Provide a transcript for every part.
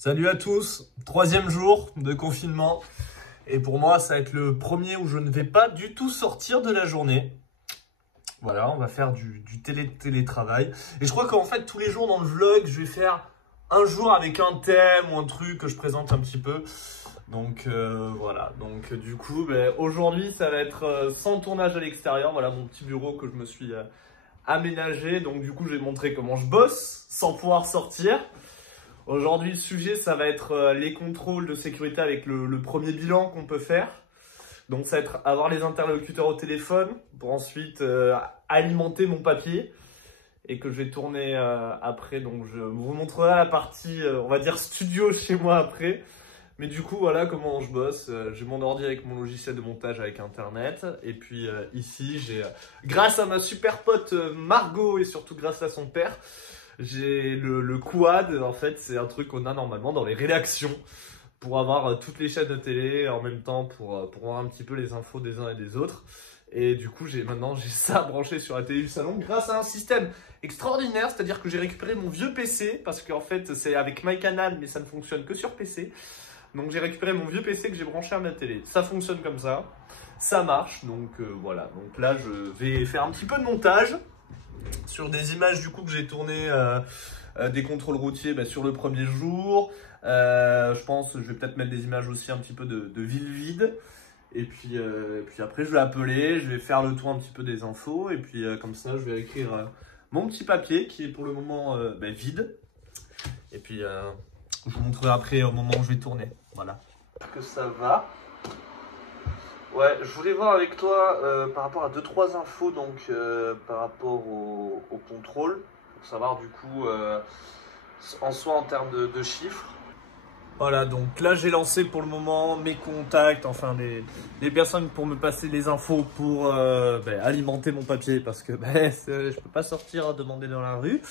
Salut à tous, troisième jour de confinement et pour moi ça va être le premier où je ne vais pas du tout sortir de la journée. Voilà, on va faire du télétravail et je crois qu'en fait tous les jours dans le vlog je vais faire un jour avec un thème ou un truc que je présente un petit peu. Donc voilà, donc du coup aujourd'hui ça va être sans tournage à l'extérieur, voilà mon petit bureau que je me suis aménagé. Donc du coup je vais montrer comment je bosse sans pouvoir sortir. Aujourd'hui, le sujet, ça va être les contrôles de sécurité avec le premier bilan qu'on peut faire. Donc, ça va être avoir les interlocuteurs au téléphone pour ensuite alimenter mon papier et que je vais tourner après. Donc, je vous montrerai la partie, on va dire, studio chez moi après. Mais du coup, voilà comment je bosse. J'ai mon ordi avec mon logiciel de montage avec Internet. Et puis ici, j'ai, grâce à ma super pote Margot et surtout grâce à son père, j'ai le quad. En fait, c'est un truc qu'on a normalement dans les rédactions pour avoir toutes les chaînes de télé en même temps pour voir un petit peu les infos des uns et des autres. Et du coup, maintenant, j'ai ça branché sur la télé du salon grâce à un système extraordinaire. C'est-à-dire que j'ai récupéré mon vieux PC parce qu'en fait, c'est avec MyCanal, mais ça ne fonctionne que sur PC. Donc, j'ai récupéré mon vieux PC que j'ai branché à ma télé. Ça fonctionne comme ça. Ça marche. Donc, voilà. Donc là, je vais faire un petit peu de montage sur des images du coup que j'ai tournées des contrôles routiers sur le premier jour. Je pense que je vais peut-être mettre des images aussi un petit peu de ville vide. Et puis après je vais appeler, je vais faire le tour un petit peu des infos. Et puis comme ça je vais écrire mon petit papier qui est pour le moment vide. Et puis je vous montrerai après au moment où je vais tourner. Voilà. Que ça va. Ouais, je voulais voir avec toi par rapport à 2-3 infos, donc par rapport au contrôle, pour savoir du coup en soi en termes de chiffres. Voilà, donc là j'ai lancé pour le moment mes contacts, enfin les personnes pour me passer les infos pour alimenter mon papier parce que je peux pas sortir à demander dans la rue.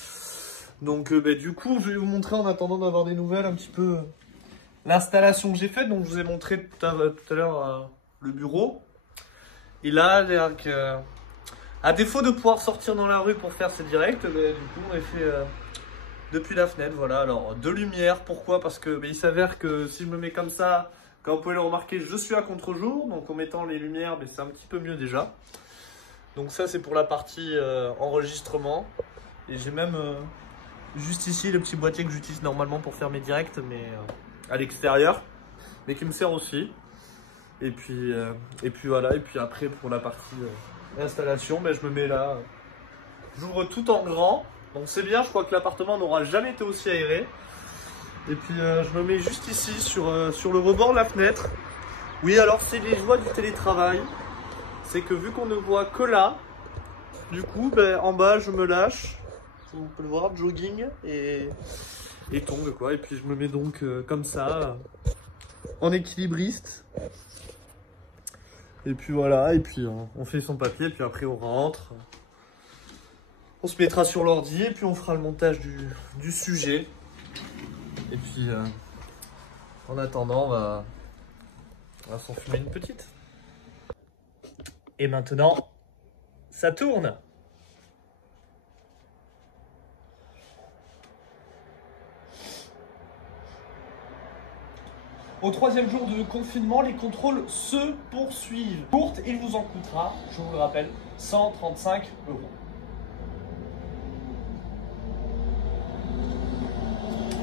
Donc du coup je vais vous montrer en attendant d'avoir des nouvelles un petit peu l'installation que j'ai faite. Donc je vous ai montré tout à l'heure le bureau. Et là, à défaut de pouvoir sortir dans la rue pour faire ces directs, du coup on les fait depuis la fenêtre. Voilà, alors de lumière, pourquoi? Parce que il s'avère que si je me mets comme ça, comme vous pouvez le remarquer, je suis à contre-jour. Donc en mettant les lumières, c'est un petit peu mieux déjà. Donc ça c'est pour la partie enregistrement. Et j'ai même juste ici le petit boîtier que j'utilise normalement pour faire mes directs, mais à l'extérieur, mais qui me sert aussi. Et puis voilà, et puis après pour la partie installation, je me mets là, j'ouvre tout en grand, donc c'est bien, je crois que l'appartement n'aura jamais été aussi aéré. Et puis je me mets juste ici sur le rebord de la fenêtre. Oui, alors c'est les joies du télétravail, c'est que vu qu'on ne voit que là, du coup en bas je me lâche, vous pouvez le voir, jogging et tongs quoi, et puis je me mets donc comme ça, en équilibriste. Et puis voilà, et puis on fait son papier, et puis après on rentre. On se mettra sur l'ordi, et puis on fera le montage du sujet. Et puis en attendant, on va s'en fumer une petite. Et maintenant, ça tourne. Au troisième jour de confinement, les contrôles se poursuivent. Courte, il vous en coûtera, je vous le rappelle, 135 €.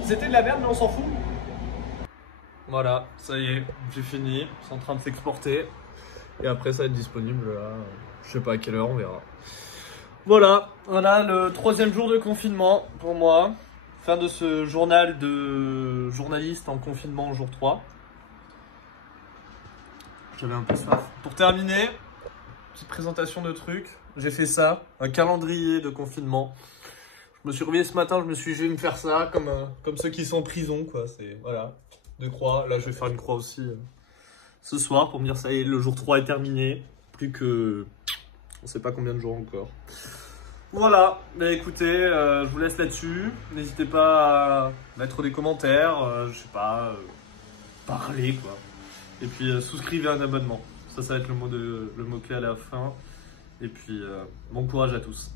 C'était de la merde, mais on s'en fout. Voilà, ça y est, j'ai fini. C'est en train de s'exporter. Et après, ça va être disponible là. Je sais pas à quelle heure, on verra. Voilà, le troisième jour de confinement pour moi. Fin de ce journal de journaliste en confinement jour 3. J'avais un peu soif. Pour terminer, petite présentation de trucs. J'ai fait ça, un calendrier de confinement. Je me suis réveillé ce matin, je me suis dit je vais me faire ça comme ceux qui sont en prison quoi. C'est voilà, de croix. Là je vais faire une croix aussi ce soir pour me dire ça y est, le jour 3 est terminé. Plus que on sait pas combien de jours encore. Voilà, écoutez, je vous laisse là-dessus. N'hésitez pas à mettre des commentaires, je sais pas, parler quoi. Et puis souscrivez à un abonnement. Ça va être le mot clé à la fin. Et puis bon courage à tous.